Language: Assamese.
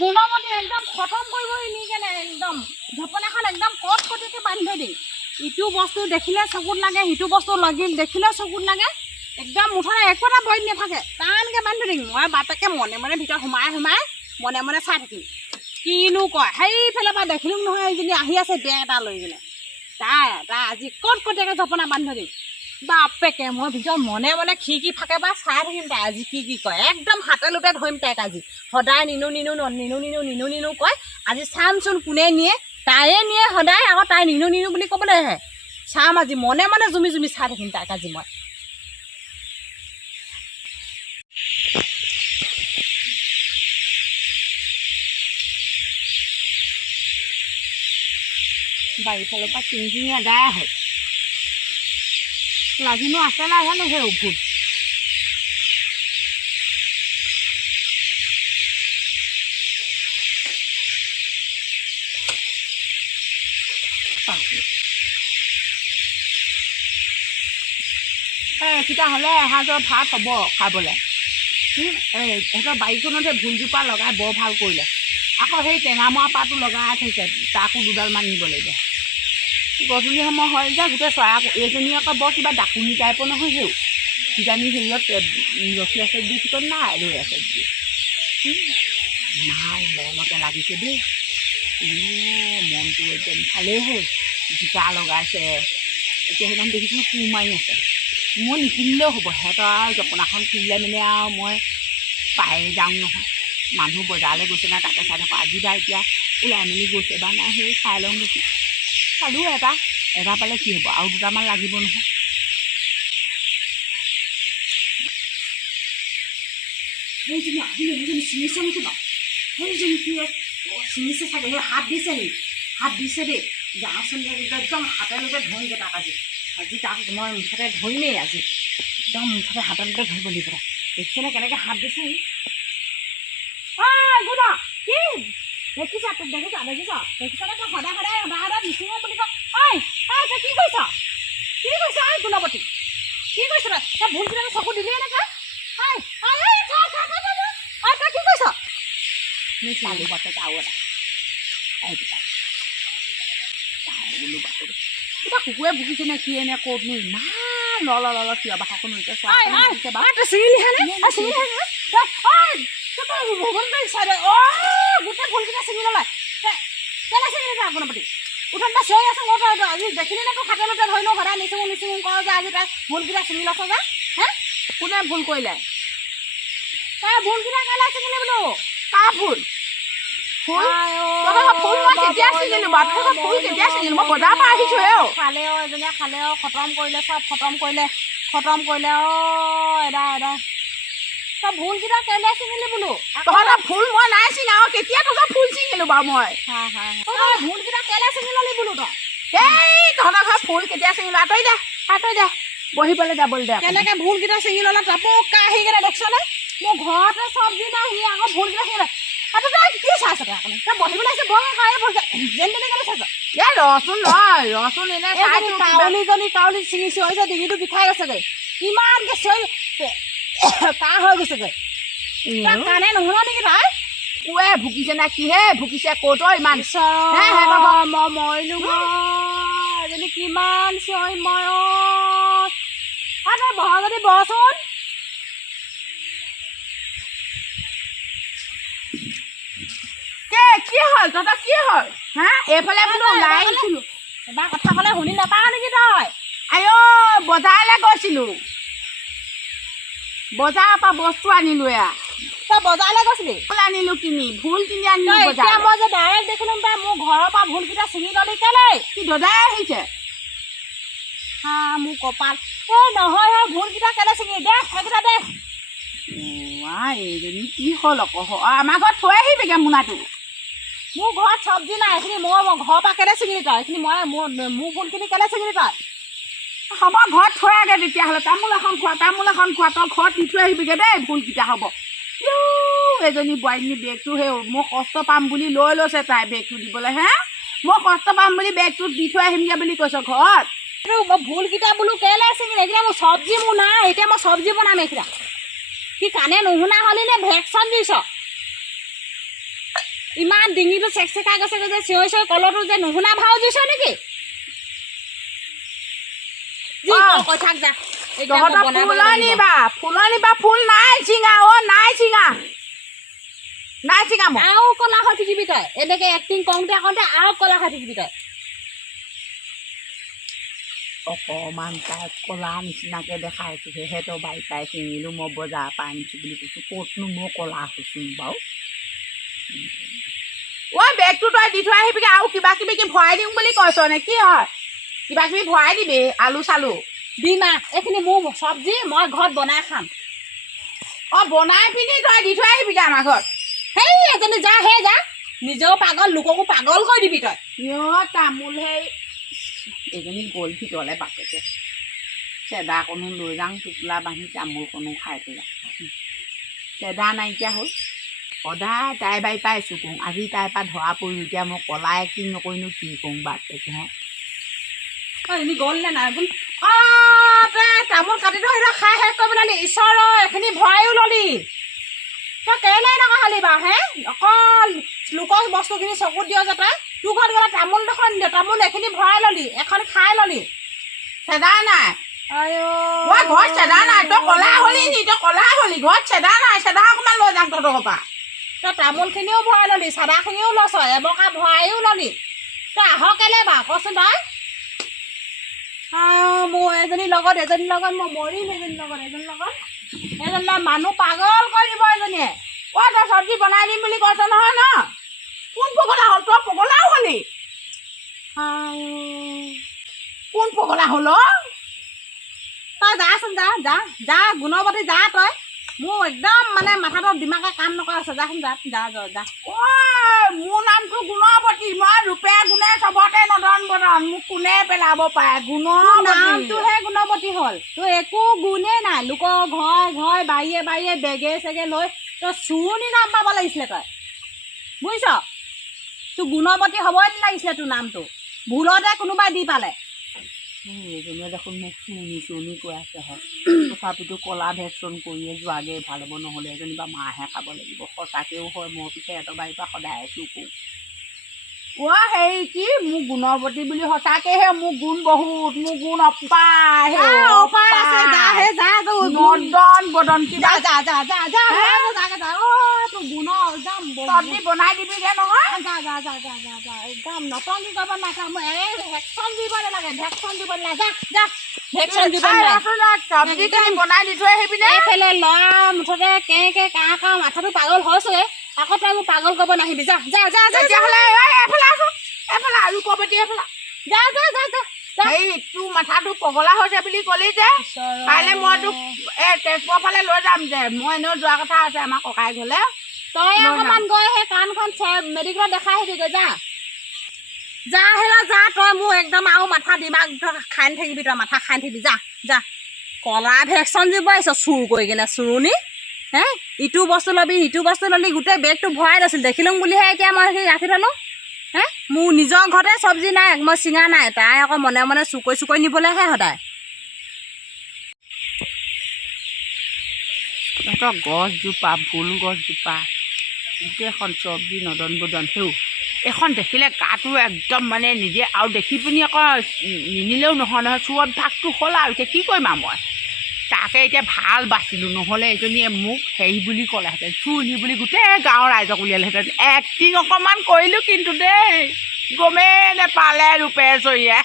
গৰমত একদম খতম কৰিব নিকেনে একদম ঢপনাখন একদম কটকটীয়াকৈ বান্ধি থৈ দিম। ইটো বস্তু দেখিলে চকুত লাগে, সিটো বস্তু দেখিলে চকুত লাগে, একদম মুঠতে একো এটা বইত নাথাকে, টানকৈ বান্ধি থৈ দিম। মই বাপেকে মনে মনে ভিতৰত সোমাই মনে মনে চাই থাকিম কিনো কয়। সেইফালৰ পৰা দেখিলোঁ নহয় এইজনী আহি আছে বেগ এটা লৈ কিনে, তাই আজি কটকটীয়াকৈ জপনা বান্ধি থৈ দিম। বাপেকে মই ভিতৰত মনে মনে খিৰিকী ফাকে বা চাই থাকিম তাই আজি কি কয়। একদম হাতে লোটে ধৰিম তাইক আজি। সদায় নিনো কয়, আজি চামচোন কোনে নিয়ে। তাইয়ে নিয়ে সদায়, আকৌ তাই নিনো বুলি ক'বলৈ আহে। চাম আজি মনে মনে জুমি চাই থাকিম তাইক আজি মই। বাৰীফালৰ পৰা চিঙি আদায় আহে, লাগিনো আছে নাই জানো সেই উভুত। এইকেইটা হ'লে এসাঁজৰ ভাত হ'ব খাবলৈ। সিহঁতৰ বাৰীখনতে ভোলজোপা লগাই বৰ ভাল কৰিলে। আকৌ সেই টেঙামৰা পাতো লগাই থৈছে, তাকো দুডালমান নিব লাগিব। গধূলি সময় হয় যে গোটেই চৰাই এইজনী আকৌ বৰ কিবা ডাকুনি টাইপৰ নহয়, সেও কিজানি হেৰিয়ত ৰখি আছে দি ঠিকত নাই ৰৈ আছে বুলি। ইমান মৰমতে লাগিছে দেই, মনটো একদম ভালেই হ'ল। জিকা লগাইছে, এতিয়া সেইখন দেখিছিলোঁ কোৰ মাৰি আছে। মই নিকিনিলেও হ'ব, সিহঁতৰ জপনাখন কিনিলে মানে আৰু মই পাই যাওঁ নহয়। মানুহ বজাৰলৈ গৈছে নাই তাকে চাই থাকোঁ। আজি বা এতিয়া ওলাই মেলি গৈছে বা নাই সেই চাই লওঁ গৈছোঁ। চালোঁ এটা পালে কি হ'ব, আৰু দুটামান লাগিব নহয়। সেইজনী আহিলে, সেইজনী ছিঙিছে নেকি বাৰু? সেইজনী কি ছিঙিছে চাগে, সেই হাত দিছে নেকি? হাত দিছে দেই, যাওঁচোন একদম হাতে লোতে ধৰিমগৈ তাক আজি তাক মই মুঠতে ধৰিমেই আজি, একদম মুঠতে হাতে লোতে ধৰিব লাগিব তাক। দেখিছেনে কেনেকৈ হাত দিছে? গুণা কি দেখিছা? তোক দেখিছা নে? সদায় নিচিঙো বুলি কয়। তই কি কৰিছ? গুণৱতী কি কৰিছ? তই ভুল কিনে চকু দিলিয়ে নেকি? তই কি কৰিছ? চালু বাটে আৰু এটা কিবা কুকুৰে ভুকিছে নে কি এনে ক'তনো ইমান ল চিঞৰ বাখৰখন হৈছে। গোটেই ভুলকেইটা ছিঙি ল'লে। কেলে ছিঙিলে তই গুণৱতী? উঠোনটা চিঞৰি আছো মই, আজি দেখিলি নে? তোৰ খাতে লোতে ধৰিলোঁ, সদায় নিচিঙো কৰ যে আজি তাই ভুলকেইটা ছিঙি লৈছ যে। কোনে ভুল কৰিলে? তাই ভুলকেইটা কেলে ছিঙিলে বোলো? কাৰ ভুল? ফুল মই কেতিয়া ছিঙিলোঁ বাৰু? ফুল কেতিয়া ছিঙিলোঁ? মই বজাৰৰ পৰা আহিছোঁ। খালেও এজনীয়ে খালেও খতম কৰিলে, চব খতম কৰিলে এদা তই ভুলকেইটা কেলে ছিঙিলি বোলো? তহঁতৰ ফুল মই নাই ছিঙা। কেতিয়া তহঁতৰ ফুল ছিঙিলোঁ বাৰু মই? ভুলকেইটা কেলে ছিঙি ল'লি বোলো তই? এই তহঁতৰ ঘৰত ফুল কেতিয়া ছিঙিলোঁ? আঁতৰি দে বহিবলৈ যাবলৈ দে। কেনেকৈ ভুলকেইটা ছিঙি ল'লে টপকা আহি কেনে দেখিছনে? মোৰ ঘৰতে চব্জি নাই, সি আকৌ ভুলকেইটা ছিঙিলে। কি চাইছ তই? আপুনি তই বহিবলৈ আহিছে বহ, খাই যেন তেনে কেলে চাইছ? ৰচোন এনে কাউলী ছিঙি চিঞৰিছে, ডিঙিটো বিষাই গৈছেগৈ। ইমানকৈ চিঞৰি কাহ হৈ গৈছেগৈ। কাণে নুশুনা নেকি তাই? কোৱে ভুকিছে নে কিহে ভুকিছে? ক'ত ইমান মই মৰিলোঁ। এজনী কিমান চিঞৰি মই তই বহ যদি বহচোন। কি হ'ল তহঁতৰ? কি হ'ল? এইফালে বোলো ওলাই আহিছিলোঁ। এবাৰ কথা ক'লে শুনি নাপাওঁ নেকি তই? বজাৰলৈ গৈছিলোঁ, বজাৰৰ পৰা বস্তু আনিলোঁ। তই বজাৰলৈ গৈছিলি? ফুল আনিলোঁ ভুল কিনি আনিলোঁ। এতিয়া মই যে ডাইৰেক্ট দেখিলোঁ তই মোৰ ঘৰৰ পৰা ভুলকেইটা ছিঙি ল'লি কেলে? কি দদাই আহিছে? মোৰ কপাল। নহয় ভুলকেইটা কেলে ছিঙি দে? সেইকেইটা দে। এইজনী কি হ'ল আকৌ? আমাৰ ঘৰত থৈ আহিবিগৈ মোনাটো। মোৰ ঘৰত চব্জি নাই, এইখিনি মই ঘৰৰ পৰা কেলে ছিঙিলি তই? এইখিনি মোৰ ভুলখিনি কেলে ছিঙিলি তই? হ'ব ঘৰত থৈ আগে তেতিয়াহ'লে। তামোল এখন খোৱা তই ঘৰত দি থৈ আহিবিগৈ দেই। ভুলকেইটা হ'ব। এজনী বোৱাৰীজনী বেগটো সেই মই কষ্ট পাম বুলি লৈ লৈছে তাই বেগটো দিবলৈ। মই কষ্ট পাম বুলি বেগটো দি থৈ আহিমগৈ বুলি কৈছ ঘৰত। মই ভুলকেইটা বোলো কেলে ছিঙিলে? এইকেইটা মোৰ চব্জি নাই, এতিয়া মই চব্জি বনাম। এইকেইটা কি কাণে নুশুনা হ'লি নে ভেকচন দিছ? ইমান ডিঙিটো চেকচেকাই গৈছে যে চিঞৰি চিঞৰি কলৰটো যে নুশুনা ভাও জুইছ নেকি যি কৈ থাক যা ফুলনিবা ফুল নাই চিঙা নাই চিঙা আৰু কলা হৈ থাকিবি তই এনেকে এক্টিং কৰোঁতে আৰু কলা হৈ থাকিবি তই অকণমান তাই কলা নিচিনাকে দেখাইছো সিহঁতৰ বাৰী পাই চিঙিলোঁ মই বজাৰৰ পৰা আনিছোঁ বুলি কৈছোঁ ক'তনো মই কলা হৈছোঁ বাৰু বেগটো তই দি থৈ আহিবিগৈ আৰু কিবা কিবি কি ভৰাই দিম বুলি কৈছ নে কি হয় কিবা কিবি ভৰাই দিবি আলু চালু দিমা এইখিনি মোৰ চব্জি মই ঘৰত বনাই খাম বনাই পিনি তই দি থৈ আহিবিগৈ আমাৰ ঘৰত সেই এজনী যা যা নিজেও পাগল লোককো পাগল কৰি দিবি তই তামোল সেই এজনী গ'ল ভিতৰলৈ বাপেকে চেদাকণো লৈ যাওঁ টোপোলা বান্ধি তামোলকণো খাই পেলাই চেদা নাইকিয়া হ'ল সদায় তাই বাৰী পাইছোঁ কওঁ আজি তাইৰ পৰা ধৰা পৰিলোঁ এতিয়া মই কলা এক্টিং নকৰিনো কি কৰোঁ বাপেকে এজনী গ'ল নে নাই গ'ল তই তামোল কাটি থৈ সেইটো খাই শেষ কৰিব ল'লি ঈশ্বৰৰ এইখিনি ভৰাইও ল'লি তই কেলেই নকা হ'লি বাৰু হে অকল লোকৰ বস্তুখিনি চকুত দিয় যে তই তোৰ ঘৰত গ'লে তামোল দেখোন তামোল এইখিনি ভৰাই ল'লি এখন খাই ল'লি চেদা নাই ঘৰত চেদা নাই তই কলা হ'লি নি তই কলা হ'লি ঘৰত চেদা নাই চেদা অকণমান লৈ যাম তহঁতৰ পৰা তই তামোলখিনিও ভৰাই ল'লি চাদাখিনিও লৈছ এবকা ভৰাইও ল'লি তই আহ কেলে বাৰু কচোন তই মোৰ এজনীৰ লগত মই মৰিম এজনীৰ লগত মানুহ পাগল কৰিব এজনীয়ে তই চব্জি বনাই দিম বুলি কৈছ নহয় ন কোন পগলা হ'ল তই পগলাও হ'লি কোন পগলা হ'ল তই যাচোন যা গুণৱতী যা তই মোৰ একদম মানে মাথাটো দিমাগে কাম নকৰা আছে যাচোন যা মোৰ নামটো গুণৱতী মই ৰূপে গুণে চবতে নদন বদন মোক কোনে পেলাব পাৰে নামটোহে গুণৱতী হ'ল তোৰ একো গুণেই নাই লোকৰ ঘৰ বাৰীয়ে বেগে চেগে লৈ তই চুৰণি নাম পাব লাগিছিলে তই বুজিছ তোৰ গুণৱতী হ'বই নালাগিছিলে তোৰ নামটো ভুলতে কোনোবাই দি পালে এজনীয়ে দেখোন মোক চুৰণি কৈ আছে হয় তথাপিতো কলা ভেকচন কৰিয়ে যোৱাগৈ ভাল হ'ব নহ'লে এজনী বা মাহে খাব লাগিব সঁচাকৈও হয় মই পিছে এহঁতৰ বাৰীৰ পৰা সদায় চুকো হেৰি কি মোক গুণৱতী বুলি সঁচাকৈহে মোৰ গুণ বহুত মোৰ গুণ নদন বদন কিবা চব্জি বনাই দিবিগৈ নহয় একদম নটংকি কৰিব নাখায় ভেকচন দিব নালাগে চব্জিখিনি বনাই দি থৈ আহিবি এইফালে ল'ৰা মুঠতে কেঁকে কাঁ মাথাটো পাগল হৈছে আকৌ তই মোক পাগল কৰিব নাহিবি যা তেতিয়াহ'লে এইফালে আছো এইফালে ৰূপৱতী এইফালে যা হেৰি তোৰ মাথাটো পগলা হৈছে বুলি ক'লি যে কাইলৈ মই তোক তেজপুৰৰ ফালে লৈ যাম যে মই এনেও যোৱা কথা আছে আমাৰ ককাই ঘৰলৈ তই অকণমান গৈ সেই কাণখন মেডিকেলত দেখাই আহিবিগৈ যা তই মোৰ একদম আৰু মাথা দিমাগ খাই নাথাকিবি তই মাথা খাই নাথাকিবি যা কলা ভেকচন দিব আহিছ চুৰ কৰি কিনে চুৰণি হে ইটো বস্তু ল'বি সিটো বস্তু ল'লি গোটেই বেগটো ভৰাই লৈছিল দেখিলোঁ বুলিহে এতিয়া মই সেই ৰাখি থ'লোঁ হে মোৰ নিজৰ ঘৰতে চব্জি নাই মই চিঙা নাই তাই আকৌ মনে মনে চুকৈ নিবলৈহে সদায় তহঁতৰ গছজোপা ফুল গছজোপা গোটেইখন চব্জি নদন বদন এইখন দেখিলে গাটো একদম মানে নিজে আৰু দেখি পিনি আকৌ নিনিলেও নহয় চুৰত ভাগটো হ'ল আৰু এতিয়া কি কৰিম আৰু মই তাকে এতিয়া ভাল বাচিলোঁ নহ'লে এজনীয়ে মোক হেৰি বুলি ক'লেহেঁতেন চুৰণি বুলি গোটেই গাঁৱৰ ৰাইজক উলিয়ালেহেঁতেন এক্টিং অকণমান কৰিলোঁ কিন্তু দেই গমেই নেপালে ৰূপেশ্বৰীয়ে